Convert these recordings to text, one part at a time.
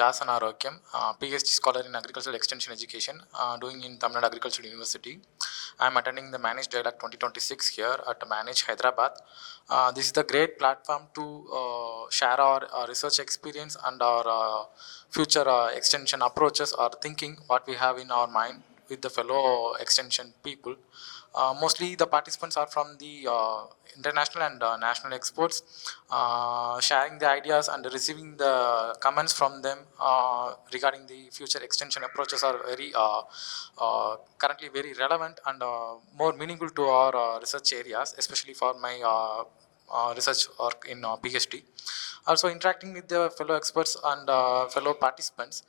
Jason Arockiam, PhD scholar in Agricultural Extension Education, doing in Tamil Nadu Agricultural University. I am attending the MANAGE-CAEIRA 2026 here at MANAGE Hyderabad. This is the great platform to share our research experience and our future extension approaches or thinking what we have in our mind with the fellow extension people. Mostly the participants are from the international and national experts, sharing the ideas and receiving the comments from them regarding the future extension approaches are very currently very relevant and more meaningful to our research areas, especially for my research work in PhD. Also interacting with the fellow experts and fellow participants,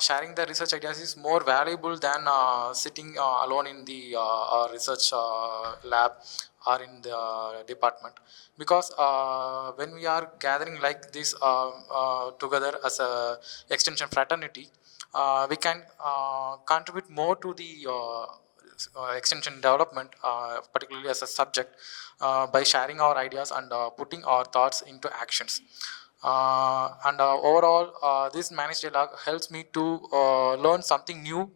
sharing the research ideas is more valuable than sitting alone in the research lab or in the department, because when we are gathering like this together as a extension fraternity, we can contribute more to the extension development, particularly as a subject, by sharing our ideas and putting our thoughts into actions. And overall, this managed dialogue helps me to learn something new,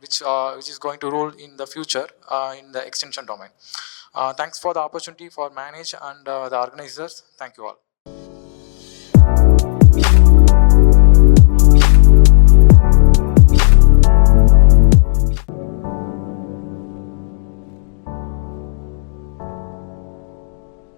which is going to rule in the future in the extension domain. Thanks for the opportunity for Manage and the organizers. Thank you all.